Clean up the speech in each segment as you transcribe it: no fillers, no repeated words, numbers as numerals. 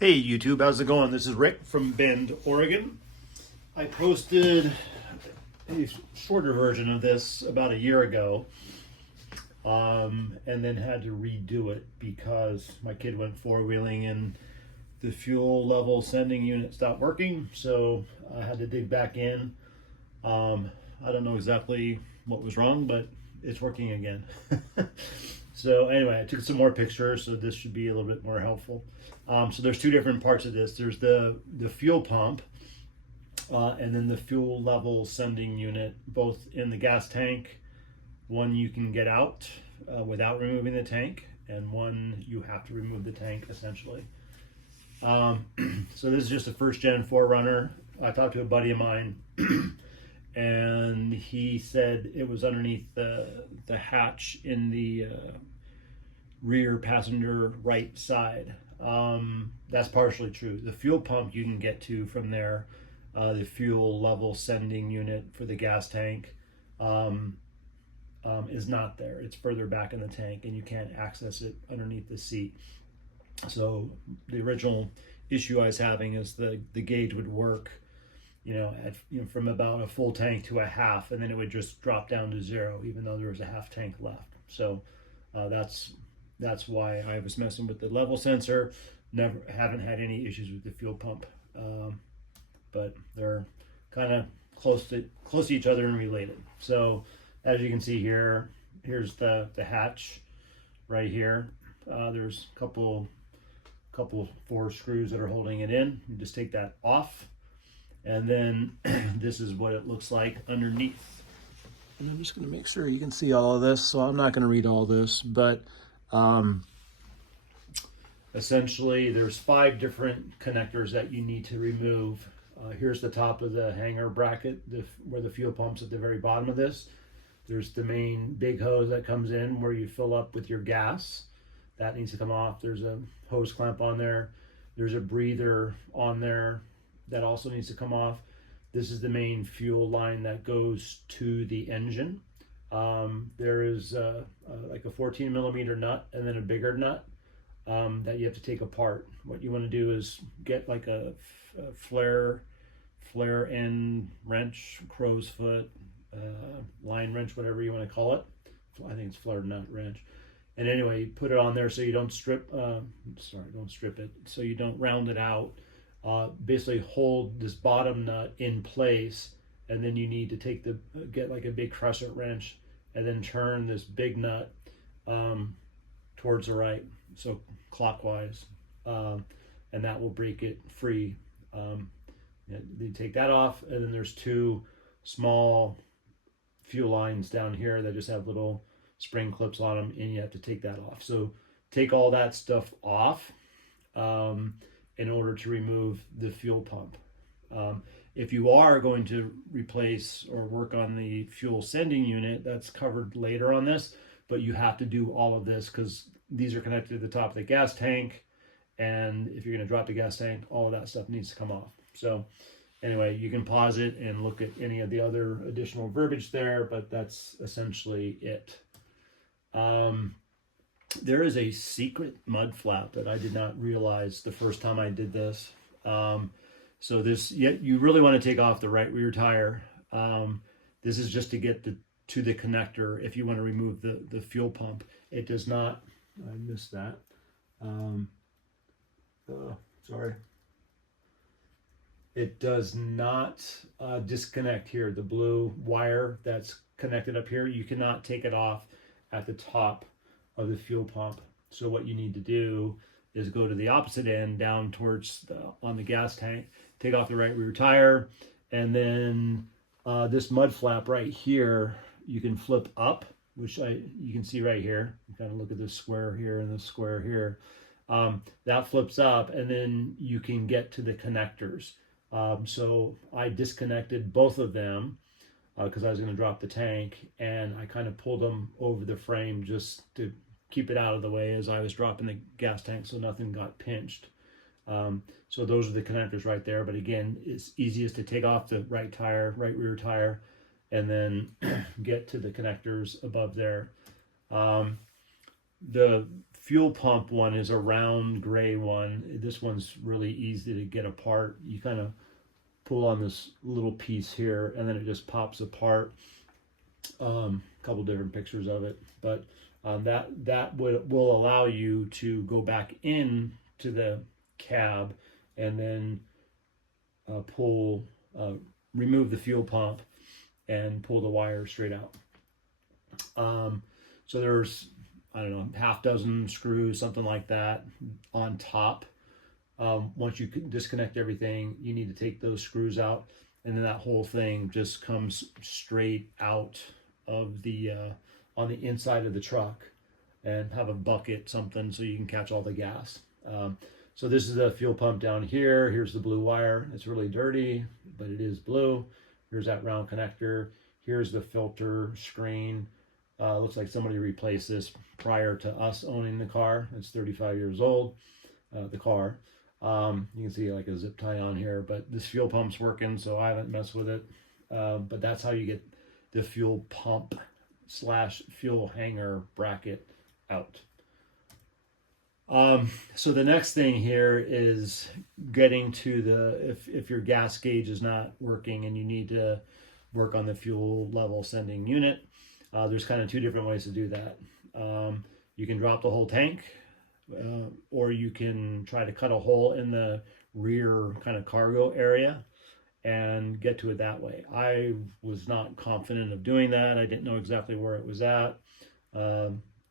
Hey YouTube, how's it going? This is Rick from Bend, Oregon. I posted a shorter version of this about a year ago, and then had to redo it because my kid went four-wheeling and the fuel level sending unit stopped working, so I had to dig back in. I don't know exactly what was wrong, but it's working again. So anyway, I took some more pictures, so this should be a little bit more helpful. So there's two different parts of this. There's the fuel pump, and then the fuel level sending unit, both in the gas tank. One you can get out without removing the tank, and one you have to remove the tank essentially. So this is just a first gen 4Runner. I talked to a buddy of mine and he said it was underneath the hatch in the rear passenger right side. That's partially true. The fuel pump you can get to from there. The fuel level sending unit for the gas tank is not there. It's further back in the tank and you can't access it underneath the seat. So the original issue I was having is the gauge would work, from about a full tank to a half, and then it would just drop down to zero, even though there was a half tank left. So that's why I was messing with the level sensor. Haven't had any issues with the fuel pump, but they're kind of close to each other and related. So as you can see here, here's the hatch right here. There's a couple 4 screws that are holding it in. You just take that off, and then this is what it looks like underneath. And I'm just going to make sure you can see all of this, so I'm not going to read all this, but essentially there's 5 different connectors that you need to remove. Here's the top of the hanger bracket, where the fuel pump's at the very bottom of this. There's the main big hose that comes in where you fill up with your gas. That needs to come off. There's a hose clamp on there. There's a breather on there that also needs to come off. This is the main fuel line that goes to the engine. There is like a 14 millimeter nut and then a bigger nut that you have to take apart. What you want to do is get like a flare end wrench, crow's foot, line wrench, whatever you want to call it. I think it's flare nut wrench. And anyway, put it on there so you don't don't strip it, so you don't round it out. Basically hold this bottom nut in place, and then you need to get like a big crescent wrench and then turn this big nut towards the right, so clockwise, and that will break it free. You take that off, and then there's 2 small fuel lines down here that just have little spring clips on them, and you have to take that off. So take all that stuff off in order to remove the fuel pump. If you are going to replace or work on the fuel sending unit, that's covered later on this, but you have to do all of this because these are connected to the top of the gas tank, and if you're going to drop the gas tank, all of that stuff needs to come off. So anyway, you can pause it and look at any of the other additional verbiage there, but that's essentially it. There is a secret mud flap that I did not realize the first time I did this. So you really want to take off the right rear tire. This is just to get to the connector if you want to remove the fuel pump. It does not, I missed that. Sorry. It does not disconnect here. The blue wire that's connected up here, you cannot take it off at the top of the fuel pump. So what you need to do is go to the opposite end down towards on the gas tank, take off the right rear tire, and then this mud flap right here you can flip up, which you can see right here. You kind of look at this square here and this square here. That flips up, and then you can get to the connectors. So I disconnected both of them because I was going to drop the tank, and I kind of pulled them over the frame just to keep it out of the way as I was dropping the gas tank so nothing got pinched. So those are the connectors right there, but again, it's easiest to take off the right rear tire, and then get to the connectors above there. The fuel pump one is a round gray one. This one's really easy to get apart. You kind of pull on this little piece here and then it just pops apart. A couple different pictures of it, but that will allow you to go back in to the cab and then remove the fuel pump and pull the wire straight out. So there's, I don't know, half dozen screws, something like that on top. Once you disconnect everything, you need to take those screws out, and then that whole thing just comes straight out of the on the inside of the truck, and have a bucket, something, so you can catch all the gas. So this is the fuel pump down here. Here's the blue wire. It's really dirty, but it is blue. Here's that round connector. Here's the filter screen. Looks like somebody replaced this prior to us owning the car. It's 35 years old, the car. You can see like a zip tie on here, but this fuel pump's working, so I haven't messed with it. But that's how you get the fuel pump / fuel hanger bracket out. So the next thing here is getting to the, if your gas gauge is not working and you need to work on the fuel level sending unit, there's kind of two different ways to do that. You can drop the whole tank, or you can try to cut a hole in the rear kind of cargo area and get to it that way. I was not confident of doing that. I didn't know exactly where it was at.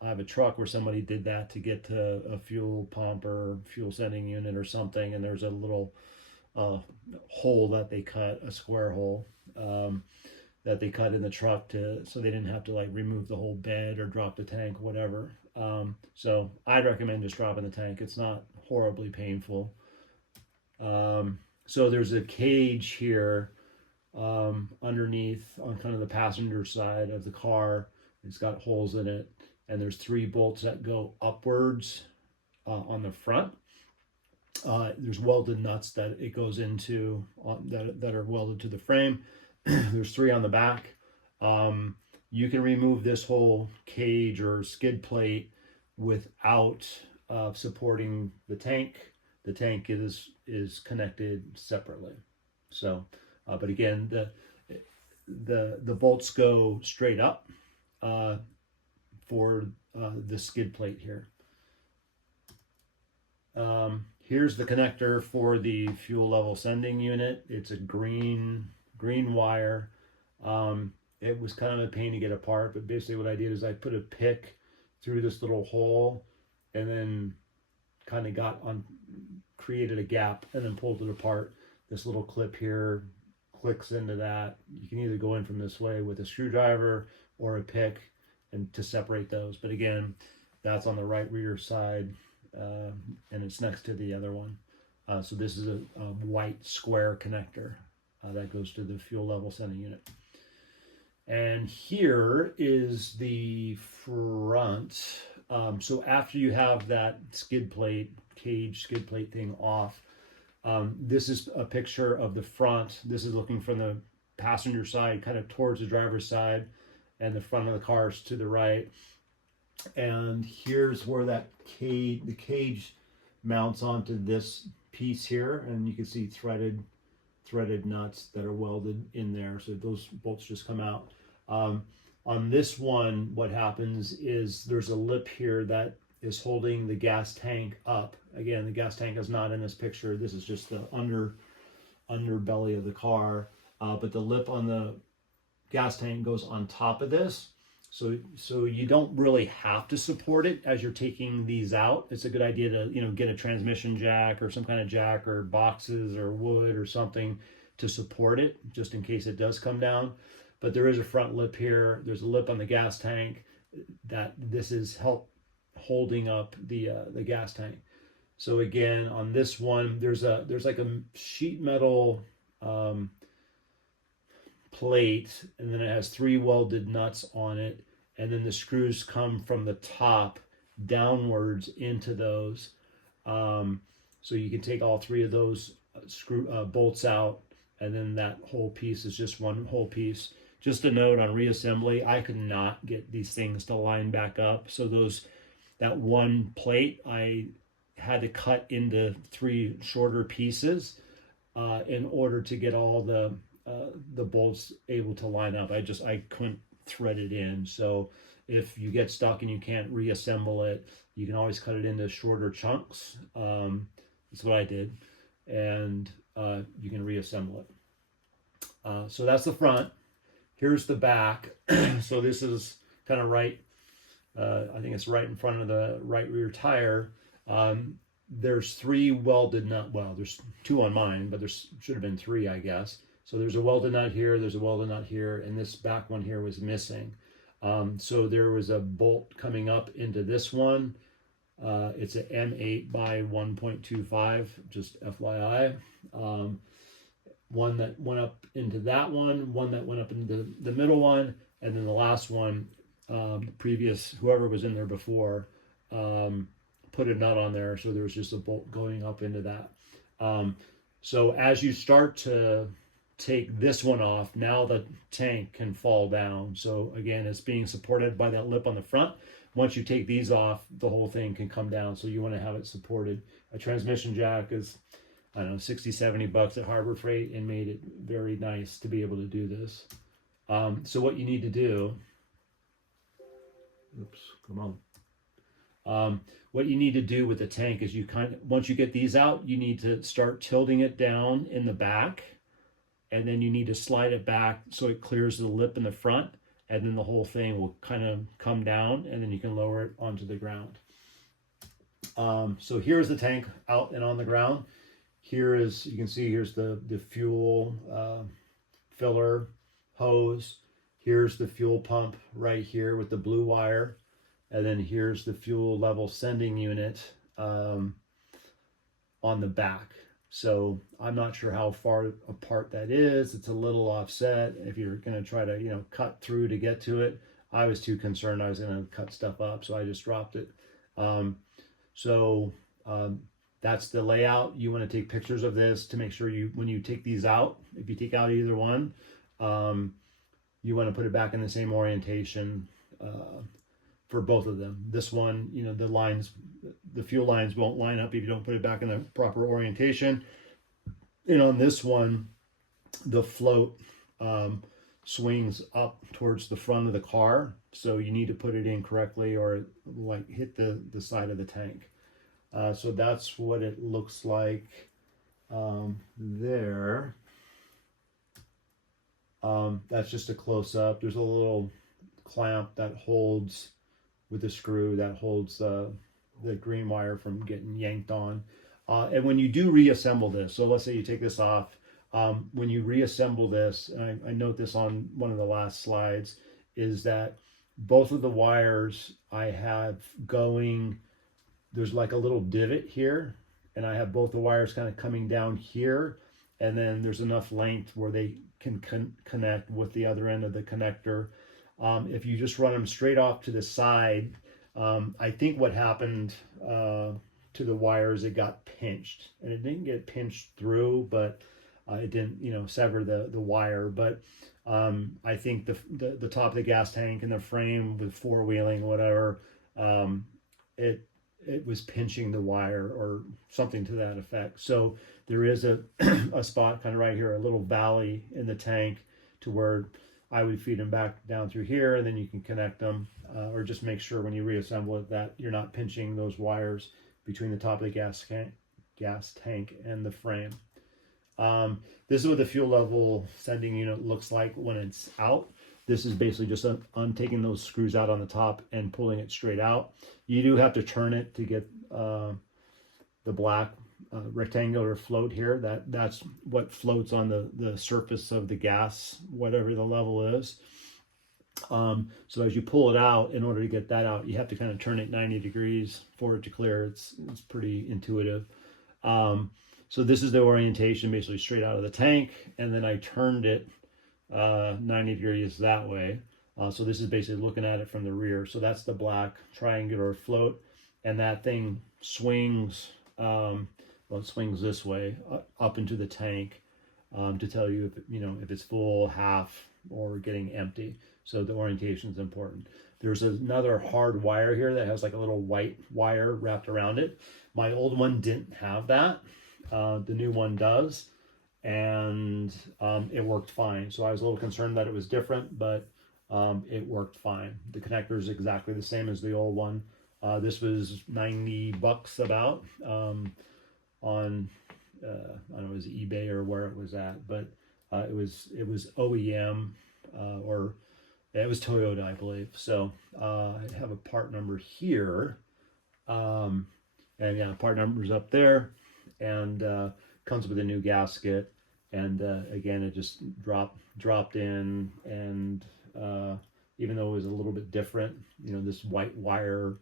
I have a truck where somebody did that to get to a fuel pump or fuel sending unit or something, and there's a little hole that they cut, a square hole that they cut in the truck so they didn't have to like remove the whole bed or drop the tank, whatever. So I'd recommend just dropping the tank. It's not horribly painful. So there's a cage here underneath on kind of the passenger side of the car. It's got holes in it, and there's 3 bolts that go upwards on the front. There's welded nuts that it goes into that are welded to the frame. There's 3 on the back. You can remove this whole cage or skid plate without supporting the tank. The tank is connected separately. So, but again, the bolts go straight up for the skid plate here. Here's the connector for the fuel level sending unit. It's a green wire. It was kind of a pain to get apart, but basically what I did is I put a pick through this little hole and then kind of created a gap and then pulled it apart. This little clip here clicks into that. You can either go in from this way with a screwdriver or a pick and to separate those. But again, that's on the right rear side, and it's next to the other one. So this is a white square connector that goes to the fuel level sending unit. And here is the front. So after you have that cage skid plate thing off, this is a picture of the front. This is looking from the passenger side, kind of towards the driver's side, and the front of the car is to the right. And here's where the cage mounts onto this piece here, and you can see threaded nuts that are welded in there. So those bolts just come out. On this one, what happens is there's a lip here that is holding the gas tank up. Again, the gas tank is not in this picture. This is just the underbelly of the car. But the lip on the gas tank goes on top of this. So you don't really have to support it as you're taking these out. It's a good idea to, get a transmission jack or some kind of jack or boxes or wood or something to support it, just in case it does come down. But there is a front lip here. There's a lip on the gas tank that this is holding up the gas tank. So again, on this one, there's like a sheet metal plate, and then it has 3 welded nuts on it, and then the screws come from the top downwards into those. So you can take all 3 of those bolts out, and then that whole piece is just one whole piece. Just a note on reassembly, I could not get these things to line back up. So those that one plate I had to cut into 3 shorter pieces in order to get all the bolts able to line up. I couldn't thread it in. So if you get stuck and you can't reassemble it, you can always cut it into shorter chunks. That's what I did, and you can reassemble it. So that's the front. Here's the back. So this is kind of right. I think it's right in front of the right rear tire. There's 3 welded nut. Well, there's 2 on mine, but there should have been 3, I guess. So there's a welded nut here, there's a welded nut here, and this back one here was missing. So there was a bolt coming up into this one. It's an M8 by 1.25, just FYI. One that went up into that one that went up into the middle one, and then the last one, whoever was in there before, put a nut on there, so there was just a bolt going up into that. So as you start to take this one off, now the tank can fall down. So again, it's being supported by that lip on the front. Once you take these off, the whole thing can come down. So you want to have it supported. A transmission jack is, I don't know, 60, 70 bucks at Harbor Freight, and made it very nice to be able to do this. So what you need to do, what you need to do with the tank is once you get these out, you need to start tilting it down in the back, and then you need to slide it back so it clears the lip in the front, and then the whole thing will kind of come down, and then you can lower it onto the ground. So here's the tank out and on the ground. Here is, you can see, here's the fuel filler hose. Here's the fuel pump right here with the blue wire. And then here's the fuel level sending unit on the back. So I'm not sure how far apart that is. It's a little offset. If you're going to try to, cut through to get to it, I was too concerned I was going to cut stuff up, so I just dropped it. That's the layout. You want to take pictures of this to make sure when you take these out, if you take out either one, you want to put it back in the same orientation for both of them. This one, the fuel lines won't line up if you don't put it back in the proper orientation. And on this one, the float swings up towards the front of the car, so you need to put it in correctly or it like hit the side of the tank. So that's what it looks like there. That's just a close-up. There's a little clamp that holds, with a screw that holds the green wire from getting yanked on. And when you do reassemble this, so let's say you take this off, when you reassemble this, and I note this on one of the last slides, is that both of the wires I have going, there's like a little divot here, and I have both the wires kind of coming down here, and then there's enough length where they can connect with the other end of the connector. If you just run them straight off to the side, I think what happened to the wires, it got pinched, and it didn't get pinched through, but it didn't, sever the wire. But I think the top of the gas tank and the frame with four-wheeling, whatever, it was pinching the wire or something to that effect. So there is a spot kind of right here, a little valley in the tank, to where I would feed them back down through here, and then you can connect them, or just make sure when you reassemble it that you're not pinching those wires between the top of the gas tank and the frame. This is what the fuel level sending unit looks like when it's out. This is basically just taking those screws out on the top and pulling it straight out. You do have to turn it to get the black rectangular float here. That's what floats on the surface of the gas, whatever the level is. So as you pull it out, in order to get that out, you have to kind of turn it 90 degrees for it to clear. It's pretty intuitive. So this is the orientation, basically straight out of the tank, and then I turned it 90 degrees that way. So this is basically looking at it from the rear. So that's the black triangular float, and that thing swings, it swings this way up into the tank. to tell you if, you know, if it's full, half, or getting empty. So the orientation is important. There's another hard wire here that has like a little white wire wrapped around it. My old one didn't have that. The new one does, and it worked fine. So I was a little concerned that it was different, but it worked fine. The connector is exactly the same as the old one. This was $90 about on I don't know, it was eBay or where it was at, but it was OEM or it was Toyota, I believe. So I have a part number here, and yeah, part number's up there, and comes with a new gasket, and again, it just dropped in, and even though it was a little bit different, you know, this white wire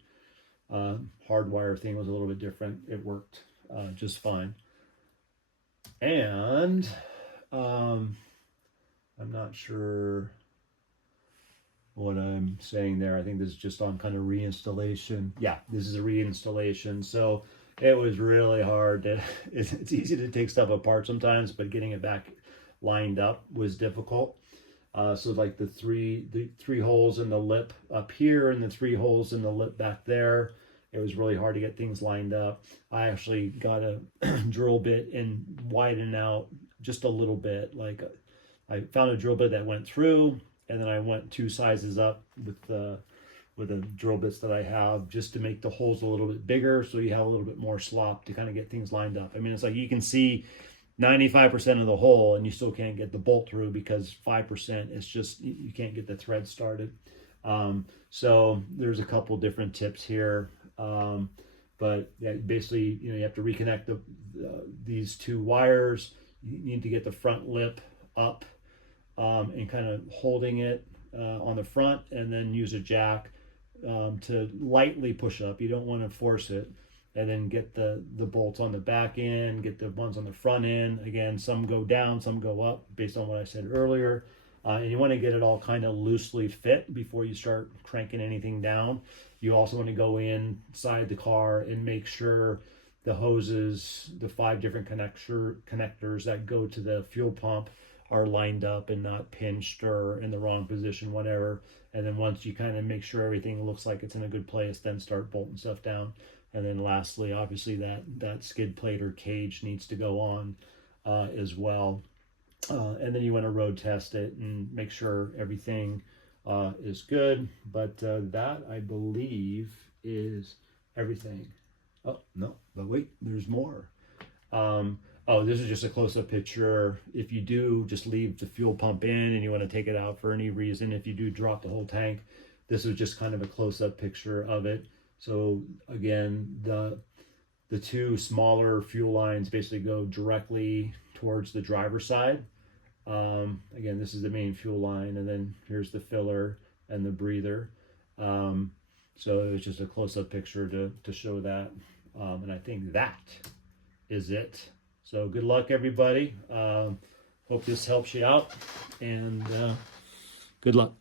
hard wire thing was a little bit different. It worked just fine. And I'm not sure what I'm saying there. I think this is just on kind of reinstallation. Yeah, this is a reinstallation. So it was really hard. It's easy to take stuff apart sometimes, but getting it back lined up was difficult. So like the three holes in the lip up here and the 3 holes in the lip back there, it was really hard to get things lined up. I actually got a drill bit and widen out just a little bit. Like I found a drill bit that went through, and then I went 2 sizes up with the drill bits that I have, just to make the holes a little bit bigger, so you have a little bit more slop to kind of get things lined up. I mean, it's like you can see 95% of the hole and you still can't get the bolt through because 5% is just, you can't get the thread started. So there's a couple different tips here. But yeah, basically, you know, you have to reconnect these 2 wires. You need to get the front lip up and kind of holding it on the front, and then use a jack to lightly push up. You don't want to force it. And then get the bolts on the back end, get the ones on the front end. Again, some go down, some go up based on what I said earlier. And you want to get it all kind of loosely fit before you start cranking anything down. You also want to go inside the car and make sure the hoses, the 5 different connectors that go to the fuel pump, are lined up and not pinched or in the wrong position, whatever. And then once you kind of make sure everything looks like it's in a good place, then start bolting stuff down. And then lastly, obviously that skid plate or cage needs to go on as well. And then you want to road test it and make sure everything is good. But that, I believe, is everything. Oh, no, but wait, there's more. Oh, this is just a close-up picture. If you do just leave the fuel pump in and you want to take it out for any reason, if you do drop the whole tank, this is just kind of a close-up picture of it. So again, the 2 smaller fuel lines basically go directly towards the driver's side. Again, this is the main fuel line, and then here's the filler and the breather. So it was just a close-up picture to show that. And I think that is it. So good luck, everybody. Hope this helps you out, and good luck.